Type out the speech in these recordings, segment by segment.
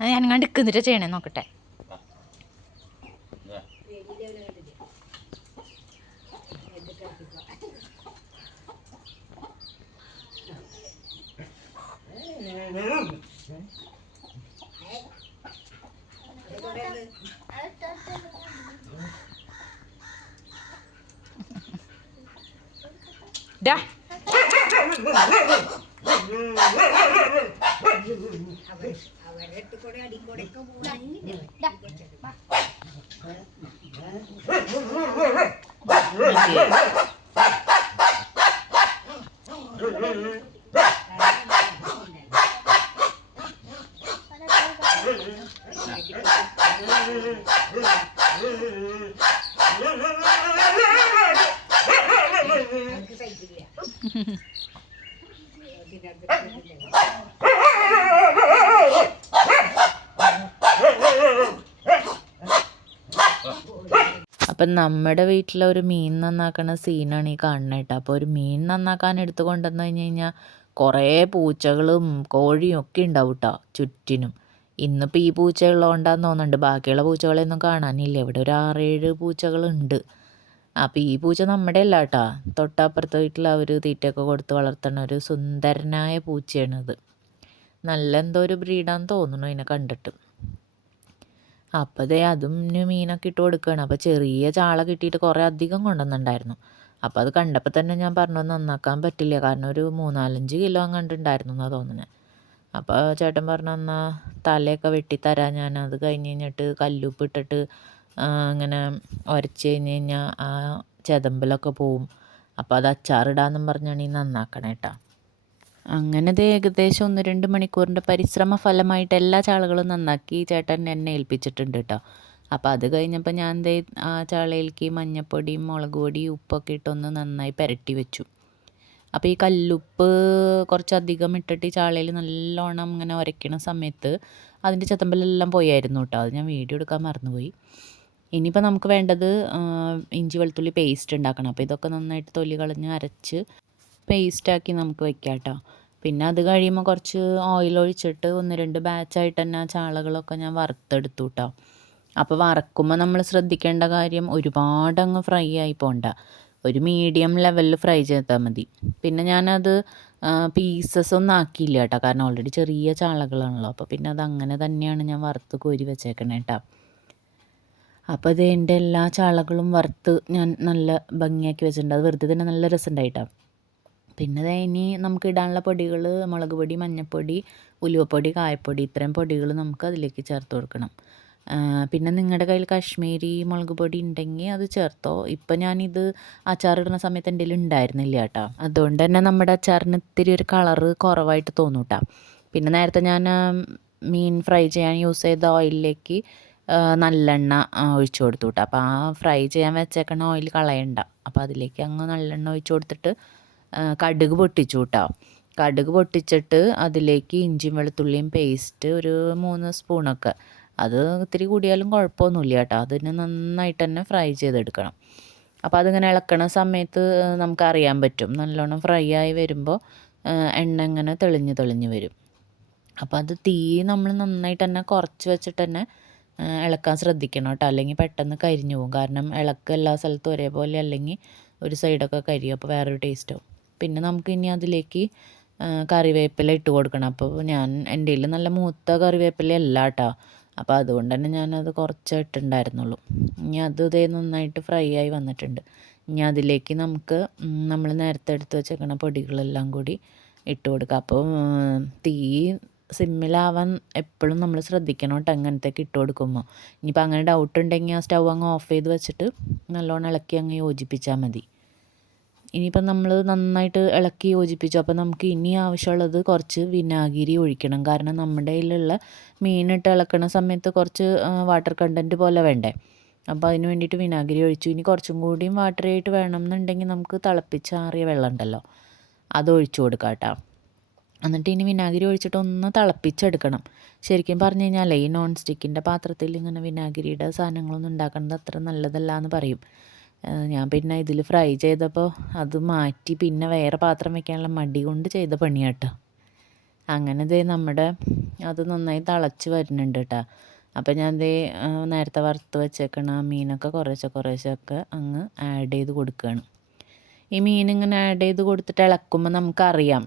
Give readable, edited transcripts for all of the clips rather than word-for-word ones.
ഞാൻ കണ്ടിക്കുന്നിട്ട് ചെയ്യണേ നോക്കട്ടെ. അപ്പം നമ്മുടെ വീട്ടിലെ ഒരു മീൻ നന്നാക്കണ സീനാണ് ഈ കാണുന്നത് കേട്ടോ. അപ്പോൾ ഒരു മീൻ നന്നാക്കാൻ എടുത്തു കൊണ്ടുവന്നു കഴിഞ്ഞാൽ കുറേ പൂച്ചകളും കോഴിയും ഒക്കെ ഉണ്ടാവും കേട്ടോ ചുറ്റിനും. ഇന്നിപ്പോൾ ഈ പൂച്ചകളുള്ളതുകൊണ്ടാന്ന് തോന്നുന്നുണ്ട്, ബാക്കിയുള്ള പൂച്ചകളെയൊന്നും കാണാനില്ല. ഇവിടെ ഒരു 6-7 പൂച്ചകളുണ്ട്. അപ്പോൾ ഈ പൂച്ച നമ്മുടെ അല്ല കേട്ടോ, തൊട്ടപ്പുറത്തെ വീട്ടിൽ അവർ തീറ്റയൊക്കെ കൊടുത്ത് വളർത്തുന്ന ഒരു സുന്ദരനായ പൂച്ചയാണിത്. നല്ല എന്തോ ഒരു ബ്രീഡാന്ന് തോന്നുന്നു ഇതിനെ കണ്ടിട്ട്. അപ്പോൾ ദേ അതും മീനൊക്കെ ഇട്ട് കൊടുക്കുകയാണ്. അപ്പോൾ ചെറിയ ചാള കിട്ടിയിട്ട് കുറേ അധികം കൊണ്ടുവന്നിട്ടുണ്ടായിരുന്നു. അപ്പോൾ അത് കണ്ടപ്പോൾ തന്നെ ഞാൻ പറഞ്ഞു നന്നാക്കാൻ പറ്റില്ല, കാരണം ഒരു 3-4-5 കിലോ അങ്ങോട്ടുണ്ടായിരുന്നു എന്നാണ് തോന്നുന്നത്. അപ്പോൾ ചേട്ടൻ പറഞ്ഞു എന്നാൽ തലയൊക്കെ വെട്ടിത്തരാം ഞാൻ, അത് കഴിഞ്ഞ് കഴിഞ്ഞിട്ട് കല്ലുപ്പ് ഇട്ടിട്ട് അങ്ങനെ ഉരച്ച് കഴിഞ്ഞ് കഴിഞ്ഞാൽ ആ ചെതമ്പലൊക്കെ പോവും, അപ്പോൾ അത് അച്ചാറിടാമെന്നും പറഞ്ഞാണ് ഈ നന്നാക്കണേ കേട്ടോ. അങ്ങനെ ഇത് ഏകദേശം 1-2 മണിക്കൂറിൻ്റെ പരിശ്രമ ഫലമായിട്ട് എല്ലാ ചാളകളും നന്നാക്കി ചേട്ടൻ എന്നെ ഏൽപ്പിച്ചിട്ടുണ്ട് കേട്ടോ. അപ്പോൾ അത് കഴിഞ്ഞപ്പോൾ ഞാൻ ദേ ആ ചാളയിലേക്ക് മഞ്ഞൾപ്പൊടിയും മുളക് പൊടിയും ഉപ്പൊക്കെ ഇട്ടൊന്ന് നന്നായി പുരട്ടി വെച്ചു. അപ്പോൾ ഈ കല്ലുപ്പ് കുറച്ചധികം ഇട്ടിട്ട് ഈ ചാളയിൽ നല്ലോണം ഇങ്ങനെ ഉരയ്ക്കണ സമയത്ത് അതിൻ്റെ ചെത്തമ്പലെല്ലാം പോയായിരുന്നു കേട്ടോ. അത് ഞാൻ വീഡിയോ എടുക്കാൻ മറന്നുപോയി. ഇനിയിപ്പോൾ നമുക്ക് വേണ്ടത് ഇഞ്ചി വെളുത്തുള്ളി പേസ്റ്റ് ഉണ്ടാക്കണം. അപ്പോൾ ഇതൊക്കെ നന്നായിട്ട് തൊലി കളഞ്ഞ് അരച്ച് പേസ്റ്റാക്കി നമുക്ക് വെക്കാം കേട്ടോ. പിന്നെ അത് കഴിയുമ്പോൾ കുറച്ച് ഓയിൽ ഒഴിച്ചിട്ട് 1-2 ബാച്ചായിട്ട് തന്നെ ആ ചാളകളൊക്കെ ഞാൻ വറുത്തെടുത്തു കേട്ടോ. അപ്പോൾ വറക്കുമ്പോൾ നമ്മൾ ശ്രദ്ധിക്കേണ്ട കാര്യം ഒരുപാടങ്ങ് ഫ്രൈ ആയി പോകണ്ട, ഒരു മീഡിയം ലെവലിൽ ഫ്രൈ ചെയ്താൽ മതി. പിന്നെ ഞാനത് പീസസ് ഒന്നും ആക്കിയില്ല കേട്ടോ, കാരണം ഓൾറെഡി ചെറിയ ചാളകളാണല്ലോ. അപ്പോൾ പിന്നെ അത് അങ്ങനെ തന്നെയാണ് ഞാൻ വറുത്ത് കോരി വെച്ചേക്കണേ കേട്ടോ. അപ്പോൾ ഇത് എൻ്റെ എല്ലാ ചാളകളും വറുത്ത് ഞാൻ നല്ല ഭംഗിയാക്കി വെച്ചിട്ടുണ്ട്. അത് വെറുതെ തന്നെ നല്ല രസമുണ്ടായിട്ടാണ്. പിന്നെ ഇനി നമുക്ക് ഇടാനുള്ള പൊടികൾ മുളക് പൊടി, മഞ്ഞൾപ്പൊടി, ഉലുവപ്പൊടി, കായപ്പൊടി, ഇത്രയും പൊടികൾ നമുക്ക് അതിലേക്ക് ചേർത്ത് കൊടുക്കണം. പിന്നെ നിങ്ങളുടെ കയ്യിൽ കാശ്മീരി മുളക് പൊടി ഉണ്ടെങ്കിൽ അത് ചേർത്തോ. ഇപ്പം ഞാനിത് അച്ചാറിടുന്ന സമയത്ത് എൻ്റെ കയ്യിൽ ഉണ്ടായിരുന്നില്ല കേട്ടോ, അതുകൊണ്ട് തന്നെ നമ്മുടെ അച്ചാറിന് ഇത്തിരി ഒരു കളറ് കുറവായിട്ട് തോന്നും കേട്ടോ. പിന്നെ നേരത്തെ ഞാൻ മീൻ ഫ്രൈ ചെയ്യാൻ യൂസ് ചെയ്ത ഓയിലിലേക്ക് നല്ലെണ്ണ ഒഴിച്ചു കൊടുത്തു കേട്ടോ. അപ്പോൾ ആ ഫ്രൈ ചെയ്യാൻ വെച്ചേക്കണ ഓയിൽ കളയണ്ട, അപ്പോൾ അതിലേക്ക് അങ്ങ് നല്ലെണ്ണ ഒഴിച്ചു കൊടുത്തിട്ട് കടുക് പൊട്ടിച്ചു കേട്ടോ. കടുക് പൊട്ടിച്ചിട്ട് അതിലേക്ക് ഇഞ്ചിയും വെളുത്തുള്ളിയും പേസ്റ്റ് ഒരു 3 സ്പൂണൊക്കെ, അത് ഇത്തിരി കൂടിയാലും കുഴപ്പമൊന്നുമില്ല കേട്ടോ. അതിന് നന്നായിട്ട് തന്നെ ഫ്രൈ ചെയ്തെടുക്കണം. അപ്പോൾ അതിങ്ങനെ ഇളക്കണ സമയത്ത് നമുക്കറിയാൻ പറ്റും, നല്ലോണം ഫ്രൈ ആയി വരുമ്പോൾ എണ്ണ ഇങ്ങനെ തെളിഞ്ഞ് വരും. അപ്പോൾ അത് തീ നമ്മൾ നന്നായിട്ട് തന്നെ കുറച്ച് വെച്ചിട്ട് തന്നെ ഇളക്കാൻ ശ്രദ്ധിക്കണം കേട്ടോ, അല്ലെങ്കിൽ പെട്ടെന്ന് കരിഞ്ഞു പോകും. കാരണം ഇളക്ക് എല്ലാ സ്ഥലത്തും ഒരേപോലെ അല്ലെങ്കിൽ ഒരു സൈഡൊക്കെ കരിയും, അപ്പോൾ വേറൊരു ടേസ്റ്റാവും. പിന്നെ നമുക്ക് ഇനി അതിലേക്ക് കറിവേപ്പില ഇട്ട് കൊടുക്കണം. അപ്പോൾ എൻ്റെ കയ്യിൽ നല്ല മൂത്ത കറിവേപ്പില അല്ല കേട്ടോ, അപ്പോൾ അതുകൊണ്ട് തന്നെ ഞാനത് കുറച്ച് ഇട്ടുണ്ടായിരുന്നുള്ളൂ. ഇനി അത് ഇതേ നന്നായിട്ട് ഫ്രൈ ആയി വന്നിട്ടുണ്ട്. ഇനി അതിലേക്ക് നമുക്ക് നമ്മൾ നേരത്തെ എടുത്ത് വെച്ചേക്കണ പൊടികളെല്ലാം കൂടി ഇട്ട് കൊടുക്കുക. അപ്പോൾ തീ സിമ്മിലാവാൻ എപ്പോഴും നമ്മൾ ശ്രദ്ധിക്കണം കേട്ടോ അങ്ങനത്തേക്ക് ഇട്ട് കൊടുക്കുമ്പോൾ. ഇനിയിപ്പോൾ അങ്ങനെ ഡൗട്ട് ഉണ്ടെങ്കിൽ ആ സ്റ്റൗ അങ്ങ് ഓഫ് ചെയ്ത് വെച്ചിട്ട് നല്ലോണം ഇളക്കി അങ്ങ് യോജിപ്പിച്ചാൽ മതി. ഇനിയിപ്പം നമ്മൾ നന്നായിട്ട് ഇളക്കി യോജിപ്പിച്ചു. അപ്പോൾ നമുക്ക് ഇനി ആവശ്യമുള്ളത് കുറച്ച് വിനാഗിരി ഒഴിക്കണം, കാരണം നമ്മുടെ കയ്യിലുള്ള മീനിട്ട് ഇളക്കണ സമയത്ത് കുറച്ച് വാട്ടർ കണ്ടൻറ്റ് പോലെ വേണ്ടേ. അപ്പോൾ അതിന് വേണ്ടിയിട്ട് വിനാഗിരി ഒഴിച്ചു. ഇനി കുറച്ചും കൂടിയും വാട്ടറി ആയിട്ട് വേണം എന്നുണ്ടെങ്കിൽ നമുക്ക് തിളപ്പിച്ചാറിയ വെള്ളം ഉണ്ടല്ലോ, അത് ഒഴിച്ചു കൊടുക്കാം കേട്ടോ. എന്നിട്ട് ഇനി വിനാഗിരി ഒഴിച്ചിട്ട് ഒന്ന് തിളപ്പിച്ചെടുക്കണം. ശരിക്കും പറഞ്ഞു കഴിഞ്ഞാൽ ഈ നോൺ സ്റ്റിക്കിൻ്റെ പാത്രത്തിൽ ഇങ്ങനെ വിനാഗിരിയുടെ സാധനങ്ങളൊന്നും ഉണ്ടാക്കുന്നത് അത്ര നല്ലതല്ല എന്ന് പറയും. ഞാൻ പിന്നെ ഇതിൽ ഫ്രൈ ചെയ്തപ്പോൾ അത് മാറ്റി പിന്നെ വേറെ പാത്രം വെക്കാനുള്ള മടി കൊണ്ട് ചെയ്ത പണിയാട്ടോ. അങ്ങനെ ദേ നമ്മുടെ അത് നന്നായി തിളച്ച് വരുന്നുണ്ട് കേട്ടോ. അപ്പോൾ ഞാൻ ദേ നേരത്തെ വറുത്ത് വെച്ചേക്കണ മീനൊക്കെ കുറേശ്ശെ അങ്ങ് ആഡ് ചെയ്ത് കൊടുക്കുകയാണ്. ഈ മീനിങ്ങനെ ആഡ് ചെയ്ത് കൊടുത്തിട്ട് ഇളക്കുമ്പോൾ നമുക്കറിയാം,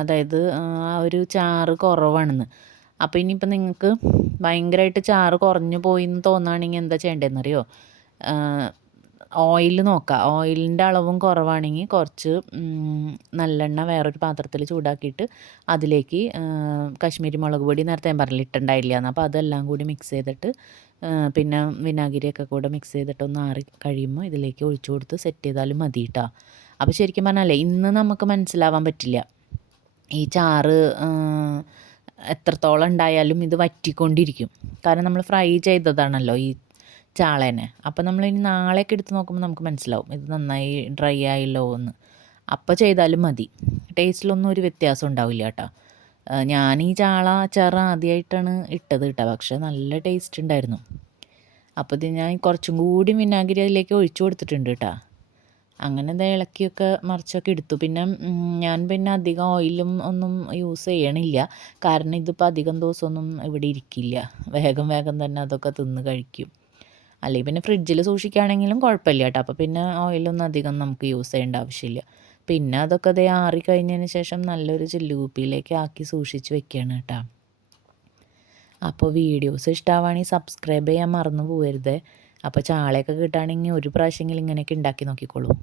അതായത് ആ ഒരു ചാറ് കുറവാണെന്ന്. അപ്പോൾ ഇനിയിപ്പോൾ നിങ്ങൾക്ക് ഭയങ്കരമായിട്ട് ചാറ് കുറഞ്ഞു പോയി എന്ന് തോന്നുകയാണെങ്കിൽ എന്താ ചെയ്യേണ്ടതെന്നറിയോ? ഓയിൽ നോക്കുക. ഓയിലിൻ്റെ അളവും കുറവാണെങ്കിൽ കുറച്ച് നല്ലെണ്ണ വേറൊരു പാത്രത്തിൽ ചൂടാക്കിയിട്ട് അതിലേക്ക് കശ്മീരി മുളക് പൊടി നേരത്തെ ഞാൻ പറഞ്ഞില്ല ഇട്ടുണ്ടായില്ലാന്ന്. അപ്പോൾ അതെല്ലാം കൂടി മിക്സ് ചെയ്തിട്ട് പിന്നെ വിനാഗിരിയൊക്കെ കൂടെ മിക്സ് ചെയ്തിട്ട് ഒന്ന് ആറി കഴിയുമ്പോൾ ഇതിലേക്ക് ഒഴിച്ചു കൊടുത്ത് സെറ്റ് ചെയ്താലും മതി കേട്ടോ. അപ്പോൾ ശരിക്കും പറഞ്ഞാലേ ഇന്ന് നമുക്ക് മനസ്സിലാവാൻ പറ്റില്ല ഈ ചാറ് എത്രത്തോളം ഉണ്ടായാലും ഇത് വറ്റിക്കൊണ്ടിരിക്കും. കാരണം നമ്മൾ ഫ്രൈ ചെയ്തതാണല്ലോ ഈ ചാളേനെ. അപ്പോൾ നമ്മളിനി നാളെയൊക്കെ എടുത്ത് നോക്കുമ്പോൾ നമുക്ക് മനസ്സിലാവും ഇത് നന്നായി ഡ്രൈ ആയല്ലോ എന്ന്. അപ്പോൾ ചെയ്താലും മതി. ടേസ്റ്റിലൊന്നും ഒരു വ്യത്യാസം ഉണ്ടാവില്ല കേട്ടോ. ഞാൻ ഈ ചാള അച്ചാറ് ആദ്യമായിട്ടാണ് ഇട്ടത് കേട്ടോ, പക്ഷേ നല്ല ടേസ്റ്റ് ഉണ്ടായിരുന്നു. അപ്പോൾ ഇത് ഞാൻ കുറച്ചും കൂടി വിനാഗിരി അതിലേക്ക് ഒഴിച്ചു കൊടുത്തിട്ടുണ്ട് കേട്ടോ. അങ്ങനെ ഇത് ഇളക്കിയൊക്കെ മറിച്ചൊക്കെ എടുത്തു. പിന്നെ ഞാൻ പിന്നെ അധികം ഓയിലും ഒന്നും യൂസ് ചെയ്യണില്ല. കാരണം ഇതിപ്പോൾ അധികം ദിവസമൊന്നും ഇവിടെ ഇരിക്കില്ല. വേഗം തന്നെ അതൊക്കെ തിന്ന് കഴിക്കും. അല്ലെങ്കിൽ പിന്നെ ഫ്രിഡ്ജിൽ സൂക്ഷിക്കുകയാണെങ്കിലും കുഴപ്പമില്ല കേട്ടോ. അപ്പോൾ പിന്നെ ഓയിലൊന്നും അധികം നമുക്ക് യൂസ് ചെയ്യേണ്ട ആവശ്യമില്ല. പിന്നെ അതൊക്കെ ദേ ആറി കഴിഞ്ഞതിന് ശേഷം നല്ലൊരു ചില്ലുകുപ്പിയിലേക്ക് ആക്കി സൂക്ഷിച്ച് വെക്കുകയാണ് കേട്ടോ. അപ്പോൾ വീഡിയോസ് ഇഷ്ടമാവുകയാണെങ്കിൽ സബ്സ്ക്രൈബ് ചെയ്യാൻ മറന്നു പോകരുത്. അപ്പോൾ ചാളയൊക്കെ കിട്ടുകയാണെങ്കിൽ ഒരു പ്രാവശ്യമെങ്കിലും ഇങ്ങനെയൊക്കെ ഉണ്ടാക്കി നോക്കിക്കോളൂ.